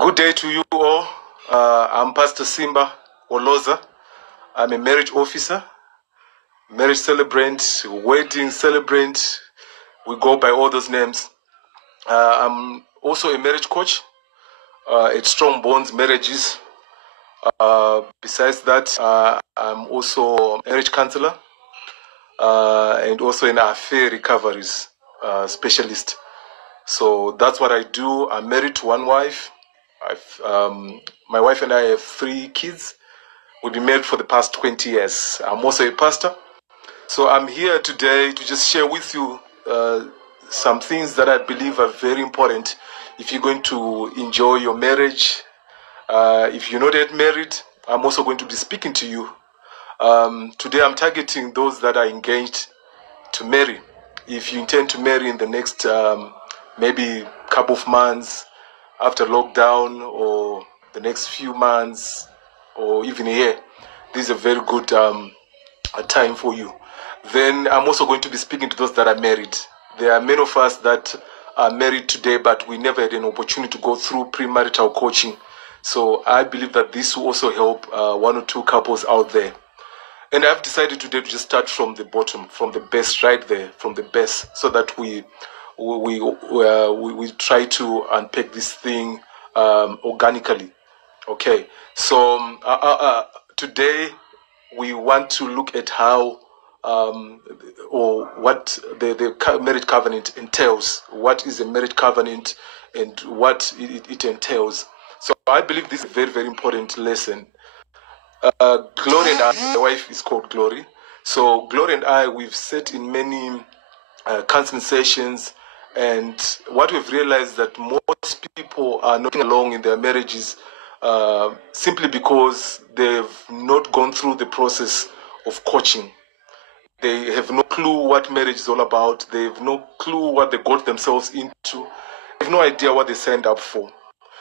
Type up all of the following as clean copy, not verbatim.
Good day to you all. I'm Pastor Simba Oloza. I'm a marriage officer, marriage celebrant, wedding celebrant. We go by all those names. I'm also a marriage coach at Strong Bonds Marriages. Besides that, I'm also a marriage counselor and also an affair recoveries specialist. So that's what I do. I'm married to one wife. My wife and I have 3 kids. We've been married for the past 20 years. I'm also a pastor. So I'm here today to just share with you some things that I believe are very important if you're going to enjoy your marriage. If you're not yet married, I'm also going to be speaking to you. Today I'm targeting those that are engaged to marry. If you intend to marry in the next maybe couple of months after lockdown, or the next few months, or even a year, this is a very good time for you. Then I'm also going to be speaking to those that are married. There are many of us that are married today, but we never had an opportunity to go through premarital coaching. So I believe that this will also help 1 or 2 couples out there. And I've decided today to just start from the bottom, from the best, right there, from the best, so that we try to unpack this thing organically. Okay, so today we want to look at how or what the marriage covenant entails. What is a marriage covenant and what it entails. So I believe this is a very, very important lesson. Glory and I, my wife is called Glory. So Glory and I, we've sat in many counseling sessions, and what we've realized that most people are not getting along in their marriages simply because they've not gone through the process of coaching. They have no clue what marriage is all about. They have no clue what they got themselves into. They have no idea what they signed up for.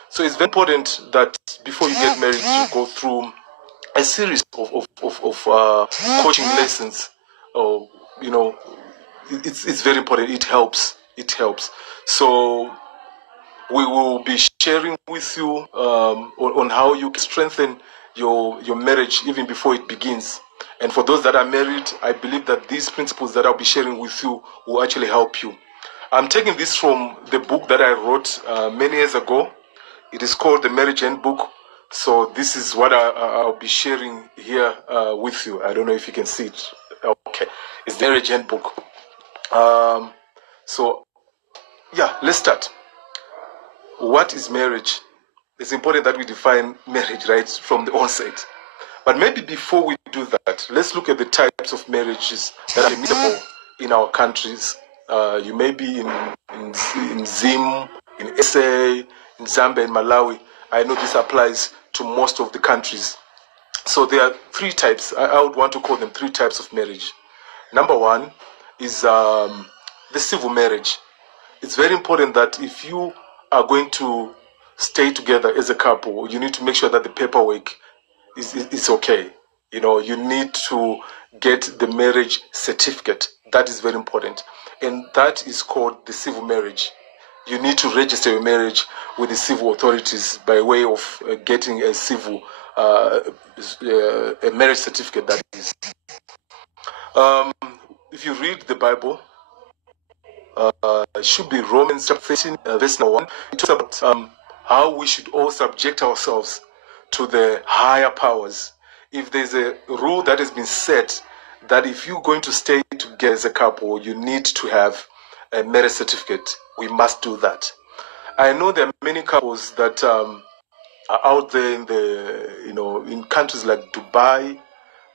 So it's very important that before you get married, you go through a series of coaching lessons. Or it's very important. It helps. So we will be sharing with you on how you can strengthen your marriage even before it begins. And for those that are married, I believe that these principles that I'll be sharing with you will actually help you. I'm taking this from the book that I wrote many years ago. It is called The Marriage Handbook. So this is what I'll be sharing here with you. I don't know if you can see it. Okay, it's the Marriage Handbook. So yeah, let's start. What is marriage? It's important that we define marriage right from the onset. But maybe before we do that, let's look at the types of marriages that are admissible in our countries. You may be in Zim, in SA, in Zambia, in Malawi. I know this applies to most of the countries. So there are 3 types. I would want to call them 3 types of marriage. Number 1 is the civil marriage. It's very important that if you are going to stay together as a couple, you need to make sure that the paperwork is okay. You need to get the marriage certificate. That is very important. And that is called the civil marriage. You need to register your marriage with the civil authorities by way of getting a civil, a marriage certificate, that is. If you read the Bible, it should be Romans chapter 13, verse 1. It talks about how we should all subject ourselves to the higher powers. If there's a rule that has been set that if you're going to stay together as a couple, you need to have a marriage certificate, we must do that. I know there are many couples that are out there in countries like Dubai.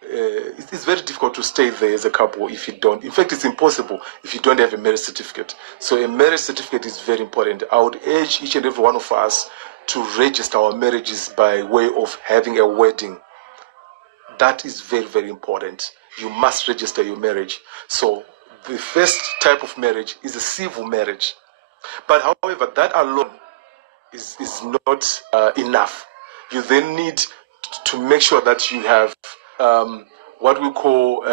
It's very difficult to stay there as a couple if you don't. In fact, it's impossible if you don't have a marriage certificate. So a marriage certificate is very important. I would urge each and every one of us to register our marriages by way of having a wedding. That is very, very important. You must register your marriage. So the first type of marriage is a civil marriage. But however, that alone is not enough. You then need to make sure that you have what we call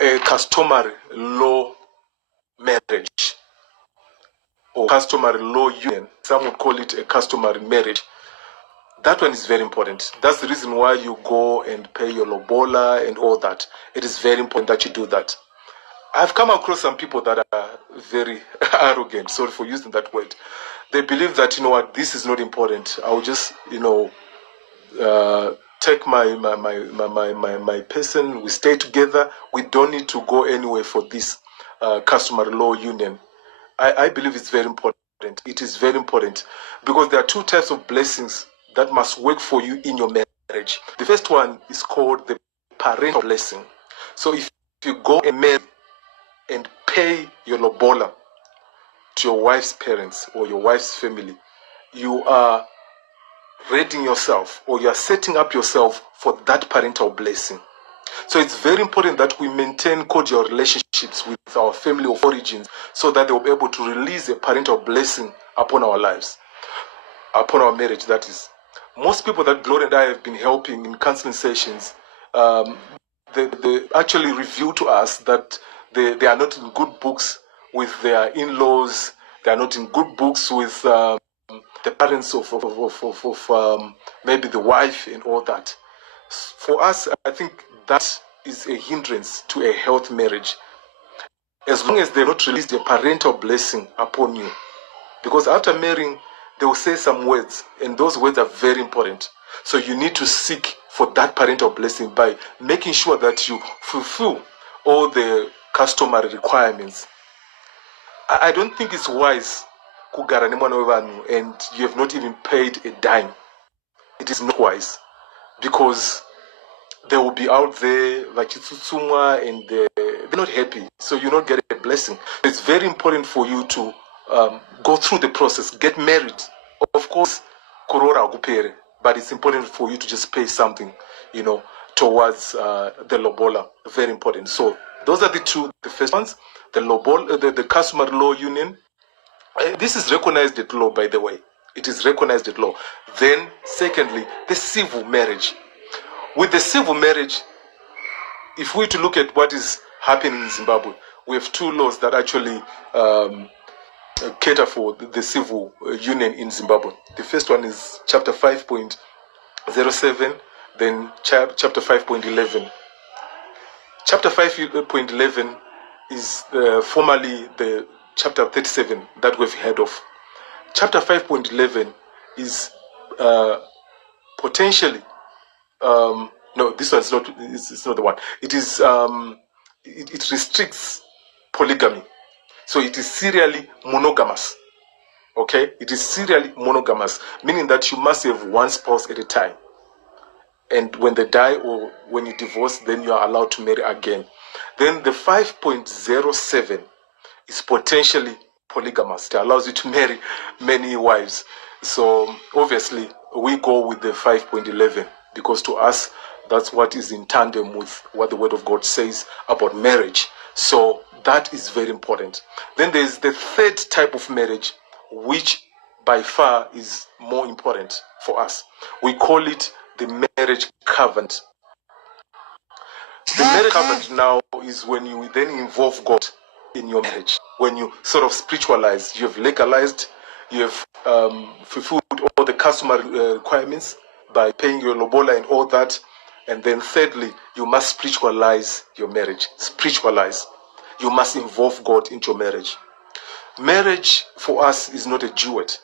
a customary law marriage or customary law union. Some would call it a customary marriage. That one is very important. That's the reason why you go and pay your lobola and all that. It is very important that you do that. I've come across some people that are very arrogant. Sorry for using that word. They believe that, you know what, this is not important. I'll just, take my person. We stay together. We don't need to go anywhere for this customary law union. I believe it's very important. It is very important because there are two types of blessings that must work for you in your marriage. The first one is called the parental blessing. So if you go and marry and pay your lobola to your wife's parents or your wife's family, you are readying yourself or you are setting up yourself for that parental blessing. So it's very important that we maintain cordial relationships with our family of origins so that they will be able to release a parental blessing upon our lives, upon our marriage, that is. Most people that Gloria and I have been helping in counseling sessions, they actually reveal to us that they are not in good books with their in-laws. They are not in good books with the parents of maybe the wife and all that. For us, I think that is a hindrance to a healthy marriage. As long as they not release their parental blessing upon you. Because after marrying, they will say some words, and those words are very important. So you need to seek for that parental blessing by making sure that you fulfill all the customary requirements. I don't think it's wise kugara nemwana wevanu and you have not even paid a dime. It is not wise because they will be out there like Itsutsumwa and they're not happy, so you not get a blessing. It's very important for you to go through the process, get married. Of course, korora agupere, but it's important for you to just pay something, towards the lobola. Very important. So those are the two. The first ones, the lobola, the customary law union. This is recognized at law, by the way. It is recognized at law. Then, secondly, the civil marriage. With the civil marriage, if we were to look at what is happening in Zimbabwe, we have two laws that actually cater for the civil union in Zimbabwe. The first one is Chapter 5.07, then Chapter 5.11. Chapter 5.11 is formerly the Chapter 37 that we've heard of. Chapter 5.11 is potentially no, this one's not. It's not the one. It is. It restricts polygamy, so it is serially monogamous. Okay, it is serially monogamous, meaning that you must have one spouse at a time, and when they die or when you divorce, then you are allowed to marry again. Then the 5.07 is potentially polygamous. It allows you to marry many wives. So obviously we go with the 5.11 because to us that's what is in tandem with what the Word of God says about marriage. So that is very important. Then there's the third type of marriage, which by far is more important for us. We call it the marriage covenant. The marriage covenant now is when you then involve God in your marriage. When you sort of spiritualize, you have legalized, you have fulfilled all the customary requirements by paying your lobola and all that. And then thirdly, you must spiritualize your marriage. Spiritualize. You must involve God into your marriage. Marriage for us is not a duet.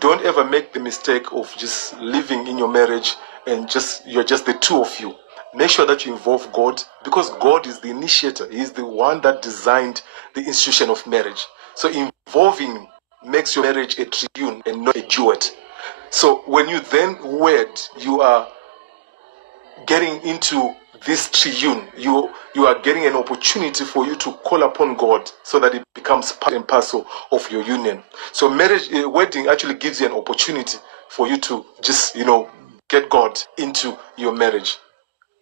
Don't ever make the mistake of just living in your marriage and you're just the two of you. Make sure that you involve God because God is the initiator. He is the one that designed the institution of marriage. So involving makes your marriage a tribune and not a duet. So when you then wed, you are getting into this triune, you are getting an opportunity for you to call upon God so that it becomes part and parcel of your union. So marriage, wedding actually gives you an opportunity for you to just, get God into your marriage.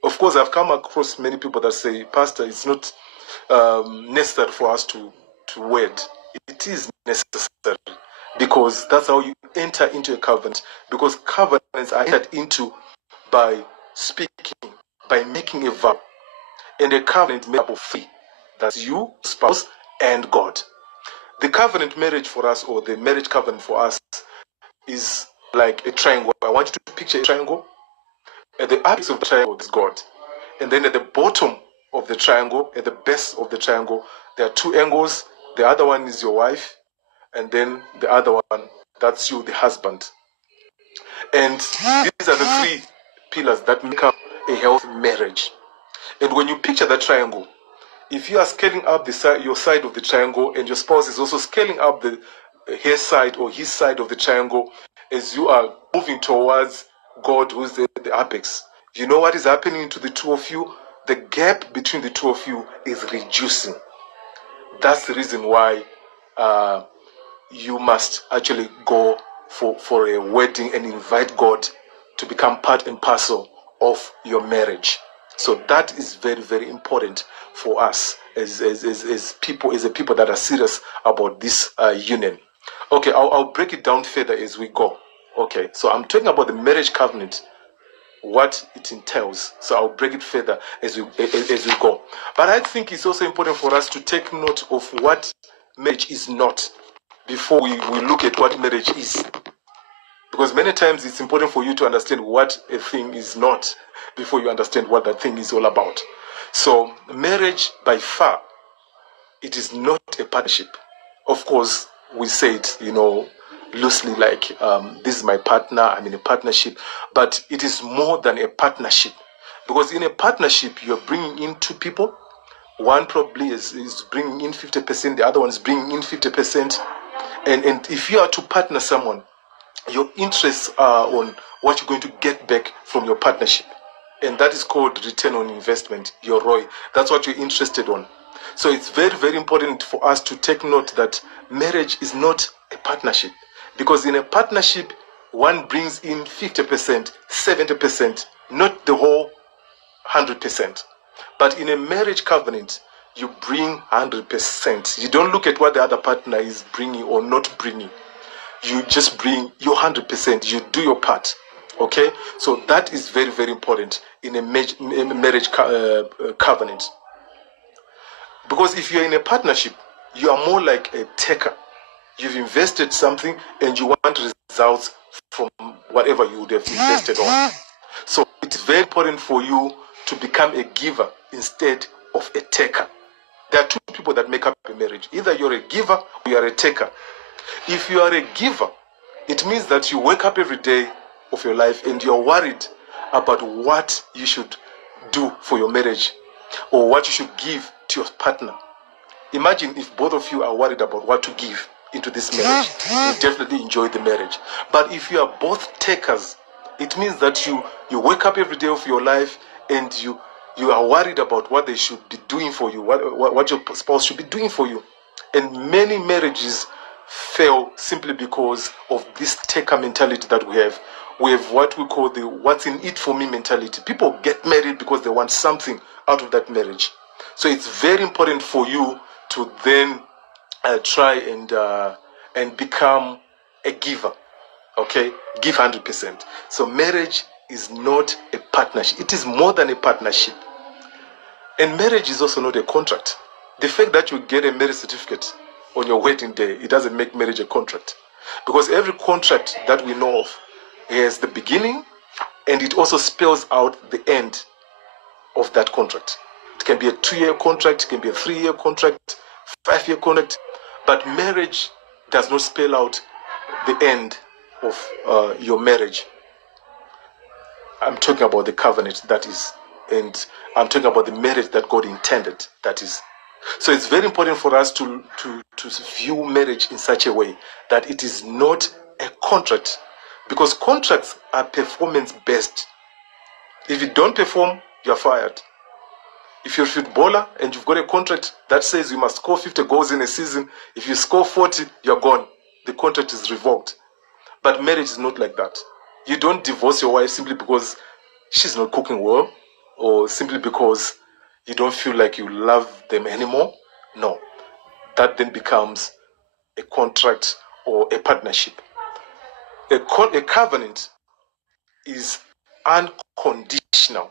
Of course, I've come across many people that say, Pastor, it's not necessary for us to wed. It is necessary because that's how you enter into a covenant. Because covenants are entered into by speaking, by making a vow. And a covenant made up of three. That's you, spouse, and God. The covenant marriage for us, or the marriage covenant for us, is like a triangle. I want you to picture a triangle. At the apex of the triangle is God. And then at the bottom of the triangle, at the base of the triangle, there are two angles. The other one is your wife. And then the other one, that's you, the husband. And these are the three pillars that make up a healthy marriage. And when you picture that triangle, if you are scaling up your side of the triangle, and your spouse is also scaling up her side or his side of the triangle, as you are moving towards God, who is the apex, you know what is happening to the two of you? The gap between the two of you is reducing. That's the reason why you must actually go for a wedding and invite God to become part and parcel of your marriage. So that is very, very important for us as people, as a people that are serious about this union. Okay, I'll break it down further as we go. Okay, so I'm talking about the marriage covenant, what it entails. So I'll break it further as we go. But I think it's also important for us to take note of what marriage is not before we look at what marriage is. Because many times it's important for you to understand what a thing is not before you understand what that thing is all about. So marriage, by far, it is not a partnership. Of course, we say it, loosely, like this is my partner, I'm in a partnership. But it is more than a partnership. Because in a partnership, you're bringing in two people. One probably is bringing in 50%, the other one is bringing in 50%. And if you are to partner someone, your interests are on what you're going to get back from your partnership. And that is called return on investment, your ROI. That's what you're interested on. So it's very, very important for us to take note that marriage is not a partnership. Because in a partnership, one brings in 50%, 70%, not the whole 100%. But in a marriage covenant, you bring 100%. You don't look at what the other partner is bringing or not bringing. You just bring your 100%. You do your part. Okay? So that is very, very important in a marriage covenant. Because if you're in a partnership, you are more like a taker. You've invested something and you want results from whatever you would have invested on. So it's very important for you to become a giver instead of a taker. There are two people that make up a marriage. Either you're a giver or you're a taker. If you are a giver, it means that you wake up every day of your life and you're worried about what you should do for your marriage or what you should give to your partner. Imagine if both of you are worried about what to give into this marriage. You definitely enjoy the marriage. But if you are both takers, it means that you wake up every day of your life and you are worried about what they should be doing for you, what your spouse should be doing for you. And many marriages fail simply because of this taker mentality that we have. We have what we call the what's in it for me mentality. People get married because they want something out of that marriage. So it's very important for you to then try and become a giver. Okay, give 100%. So marriage is not a partnership. It is more than a partnership. And marriage is also not a contract. The fact that you get a marriage certificate on your wedding day, it doesn't make marriage a contract. Because every contract that we know of has the beginning and it also spells out the end of that contract. It can be a 2-year contract, it can be a 3-year contract, 5-year contract, but marriage does not spell out the end of your marriage. I'm talking about the covenant, that is, and I'm talking about the marriage that God intended, that is. So it's very important for us to view marriage in such a way that it is not a contract, because contracts are performance based. If you don't perform, you're fired. If you're a footballer and you've got a contract that says you must score 50 goals in a season, if you score 40, you're gone. The contract is revoked. But marriage is not like that. You don't divorce your wife simply because she's not cooking well, or simply because you don't feel like you love them anymore. No. That then becomes a contract or a partnership. A covenant is unconditional.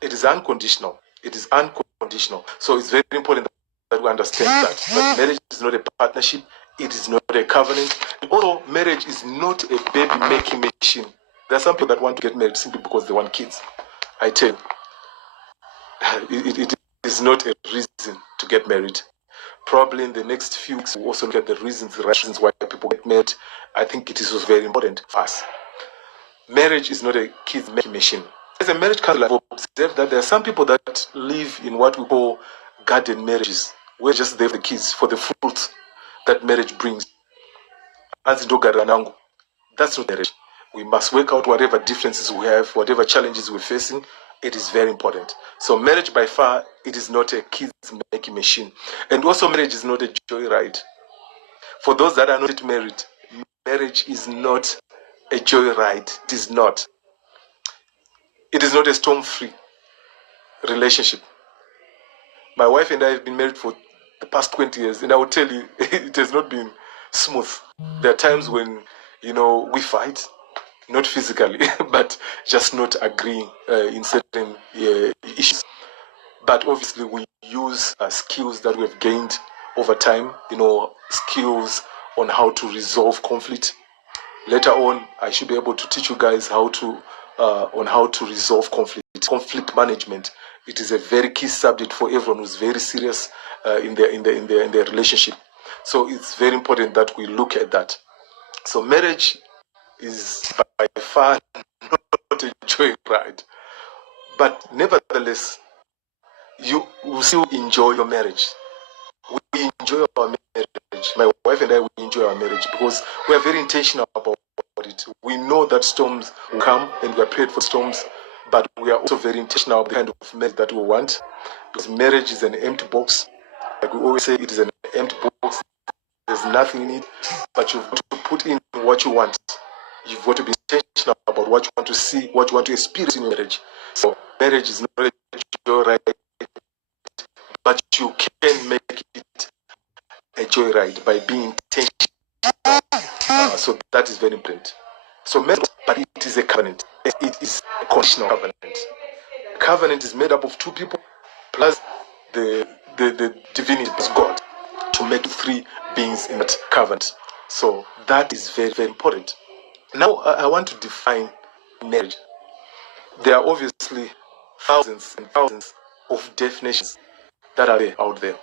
It is unconditional. It is unconditional. So it's very important that we understand that marriage is not a partnership. It is not a covenant. And also, marriage is not a baby-making machine. There are some people that want to get married simply because they want kids. I tell you, it is not a reason to get married. Probably in the next few weeks, we'll also look at the reasons why people get married. I think it is also very important for us. Marriage is not a kids-making machine. As a marriage counselor, I've observed that there are some people that live in what we call garden marriages, where just they have the kids for the fruit that marriage brings. That's not marriage. We must work out whatever differences we have, whatever challenges we're facing. It is very important. So marriage, by far, it is not a kids-making machine. And also, marriage is not a joyride. For those that are not yet married, marriage is not a joyride. It is not. It is not a storm-free relationship. My wife and I have been married for the past 20 years, and I will tell you, it has not been smooth. There are times when, we fight, not physically, but just not agreeing in certain issues. But obviously, we use skills that we have gained over time, skills on how to resolve conflict. Later on, I should be able to teach you guys on how to resolve conflict management. It is a very key subject for everyone who's very serious in their relationship. So it's very important that we look at that. So marriage is by far not a joyride, but nevertheless, you will still enjoy your marriage. We enjoy our marriage. My wife and I, we enjoy our marriage because we are very intentional about it. We know that storms will come and we are prepared for storms, but we are also very intentional about the kind of marriage that we want, because marriage is an empty box. Like we always say, it is an empty box. There's nothing in it, but you've got to put in what you want. You've got to be intentional about what you want to see, what you want to experience in your marriage. So marriage is not a joyride, but you can make it a joyride by being intentional. So that is very important. So marriage, but it is a covenant. It is a conditional covenant. Covenant is made up of two people plus the divinity is God to make three beings in that covenant. So that is very, very important. Now I want to define marriage. There are obviously thousands and thousands of definitions that are out there.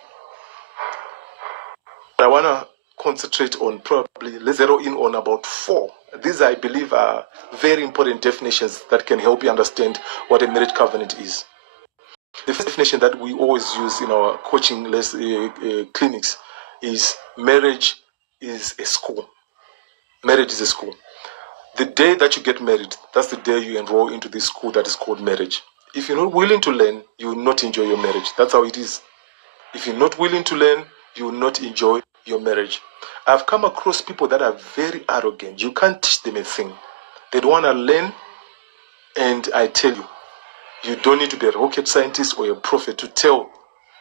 But I want to concentrate on probably, let's zero in on about 4. These, I believe, are very important definitions that can help you understand what a marriage covenant is. The first definition that we always use in our coaching clinics is marriage is a school. Marriage is a school. The day that you get married, that's the day you enroll into this school that is called marriage. If you're not willing to learn, you will not enjoy your marriage. That's how it is. If you're not willing to learn, you will not enjoy your marriage. I've come across people that are very arrogant. You can't teach them a thing. They don't want to learn, and I tell you, you don't need to be a rocket scientist or a prophet to tell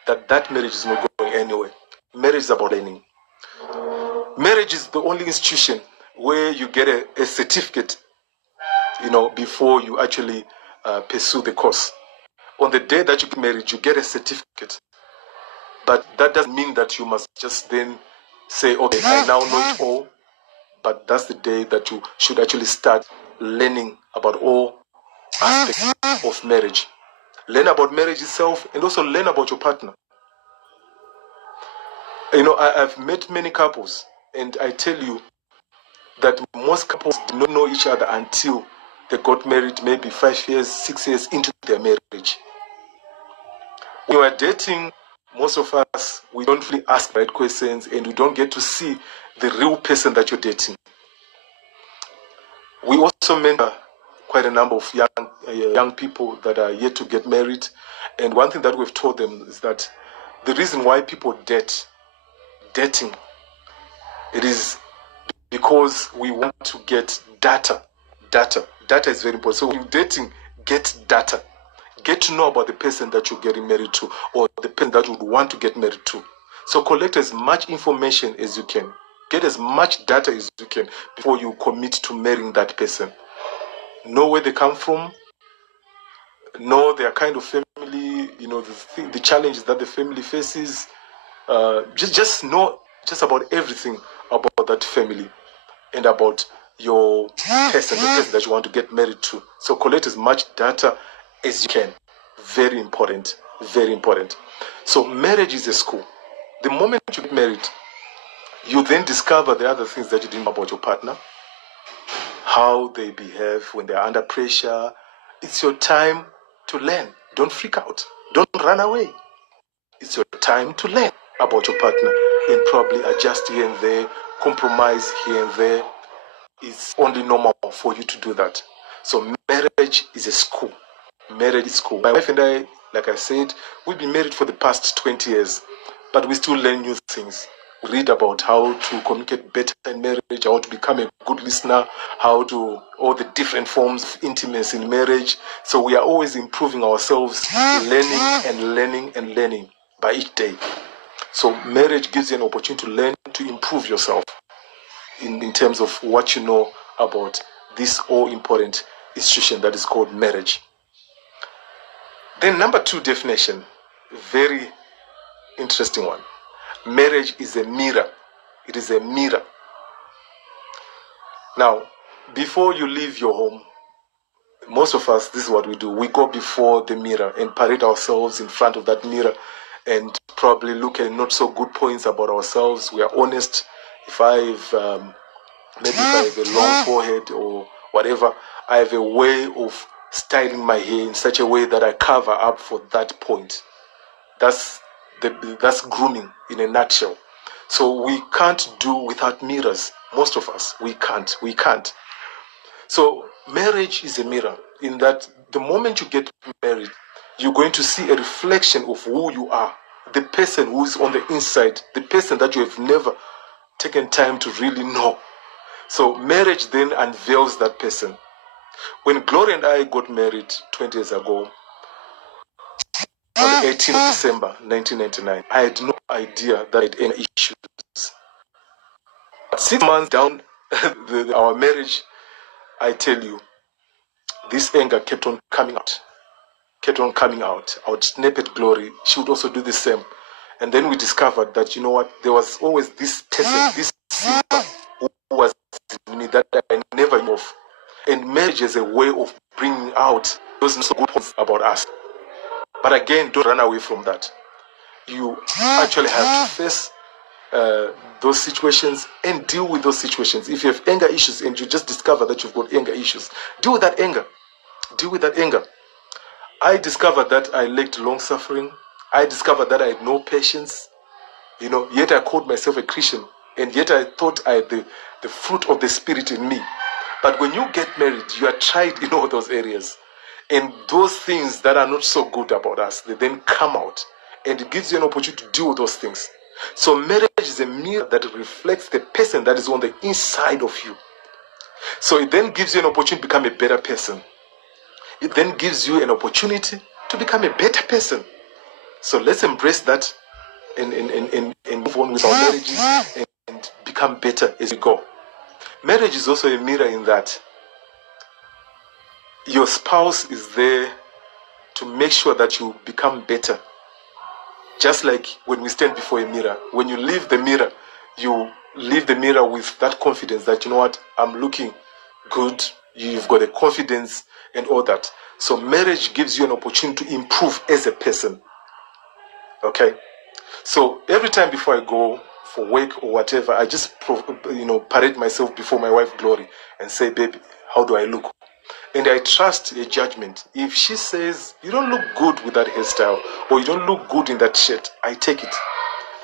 that marriage is not going anywhere. Marriage is about learning. Marriage is the only institution where you get a certificate, before you actually pursue the course. On the day that you get married, you get a certificate. But that doesn't mean that you must just then say, okay, I now know it all. But that's the day that you should actually start learning about all aspects of marriage. Learn about marriage itself and also learn about your partner. I've met many couples, and I tell you that most couples do not know each other until they got married, maybe 5 years, 6 years into their marriage. When you are dating, most of us, we don't really ask right questions, and we don't get to see the real person that you're dating. We also mentor quite a number of young young people that are yet to get married. And one thing that we've told them is that the reason why people dating, it is because we want to get data. Data is very important. So when you're dating, get data. Get to know about the person that you're getting married to, or the person that you would want to get married to. So collect as much information as you can. Get as much data as you can before you commit to marrying that person. Know where they come from. Know their kind of family. You know the challenges that the family faces. Just know just about everything about that family and about your person, the person that you want to get married to. So collect as much data as you can. Very important. Very important. So marriage is a school. The moment you get married, you then discover the other things that you didn't know about your partner, how they behave when they're under pressure. It's your time to learn. Don't freak out. Don't run away. It's your time to learn about your partner and probably adjust here and there, compromise here and there. It's only normal for you to do that. So marriage is a school. Marriage is school. My wife and I, like I said, we've been married for the past 20 years, but we still learn new things. We read about how to communicate better in marriage, how to become a good listener, all the different forms of intimacy in marriage. So we are always improving ourselves, learning by each day. So marriage gives you an opportunity to learn, to improve yourself in terms of what you know about this all-important institution that is called marriage. Then number 2 definition, very interesting one. Marriage is a mirror. It is a mirror. Now, before you leave your home, most of us, this is what we do. We go before the mirror and parade ourselves in front of that mirror and probably look at not so good points about ourselves. We are honest. If I have a long forehead or whatever, I have a way of styling my hair in such a way that I cover up for that point. That's grooming in a nutshell. So we can't do without mirrors. Most of us, we can't. So marriage is a mirror in that the moment you get married, you're going to see a reflection of who you are, the person who is on the inside, the person that you have never taken time to really know. So marriage then unveils that person. When Gloria and I got married 20 years ago, on the 18th of December 1999, I had no idea that I had any issues. 6 months down our marriage, I tell you, this anger kept on coming out. I would snap at Glory. She would also do the same. And then we discovered that, you know what, there was always this person, this Simba who was in me that I never knew of. And marriage is a way of bringing out those not so good points about us. But again, don't run away from that. You actually have to face those situations and deal with those situations. If you have anger issues and you just discover that you've got anger issues, deal with that anger. I discovered that I lacked long suffering. I discovered that I had no patience. Yet I called myself a Christian, and yet I thought I had the fruit of the Spirit in me. But when you get married, you are tried in all those areas. And those things that are not so good about us, they then come out. And it gives you an opportunity to deal with those things. So marriage is a mirror that reflects the person that is on the inside of you. So it then gives you an opportunity to become a better person. It then gives you an opportunity to become a better person. So let's embrace that and move on with our marriages and become better as we go. Marriage is also a mirror in that your spouse is there to make sure that you become better. Just like when we stand before a mirror, when you leave the mirror, you leave the mirror with that confidence that, you know what, I'm looking good. You've got a confidence and all that. So marriage gives you an opportunity to improve as a person. Okay? So every time before I go for work or whatever, I just parade myself before my wife Glory and say, baby, how do I look? And I trust her judgment. If she says, you don't look good with that hairstyle, or you don't look good in that shirt, I take it.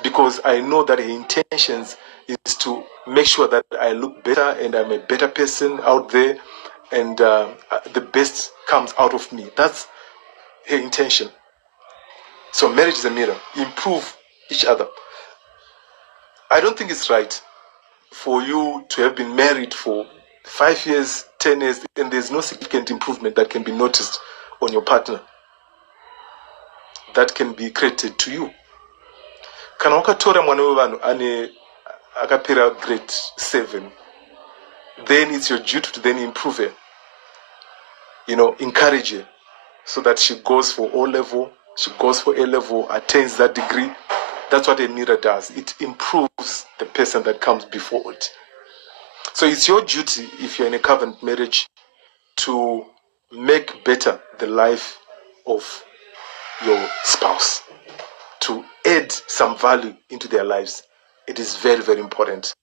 Because I know that her intentions is to make sure that I look better and I'm a better person out there. and the best comes out of me. That's her intention. So marriage is a mirror. Improve each other. I don't think it's right for you to have been married for 5 years, 10 years, and there's no significant improvement that can be noticed on your partner that can be credited to you. Kana wakatora mwana wevanhu ane akapera grade 7, then it's your duty to then improve her. Encourage her so that she goes for O level, she goes for A level, attains that degree. That's what a mirror does. It improves the person that comes before it. So it's your duty, if you're in a covenant marriage, to make better the life of your spouse, to add some value into their lives. It is very, very important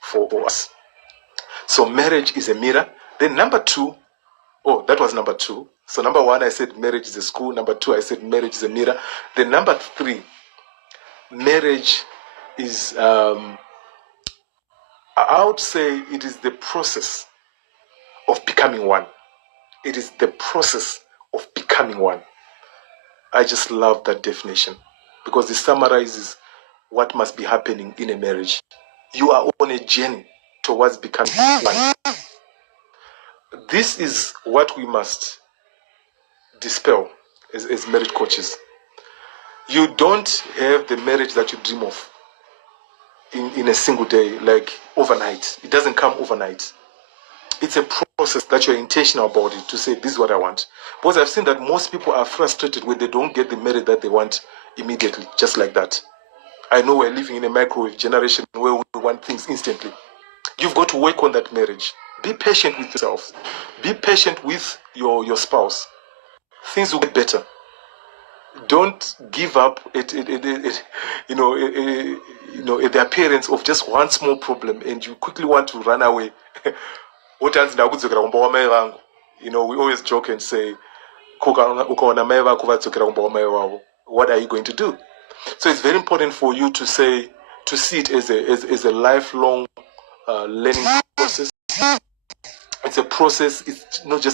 for us. So marriage is a mirror. Then number 2, that was number 2. So number 1, I said marriage is a school. Number 2, I said marriage is a mirror. Then number 3, marriage is, I would say it is the process of becoming one. It is the process of becoming one. I just love that definition because it summarizes what must be happening in a marriage. You are on a journey towards becoming one. This is what we must dispel as marriage coaches. You don't have the marriage that you dream of in a single day, like overnight. It doesn't come overnight. It's a process that you're intentional about it, to say, this is what I want. Because I've seen that most people are frustrated when they don't get the marriage that they want immediately, just like that. I know we're living in a microwave generation where we want things instantly. You've got to work on that marriage. Be patient with yourself. Be patient with your spouse. Things will get better. Don't give up at the appearance of just one small problem and you quickly want to run away. We always joke and say, what are you going to do? So it's very important for you to see it as a lifelong learning process. It's a process. It's not just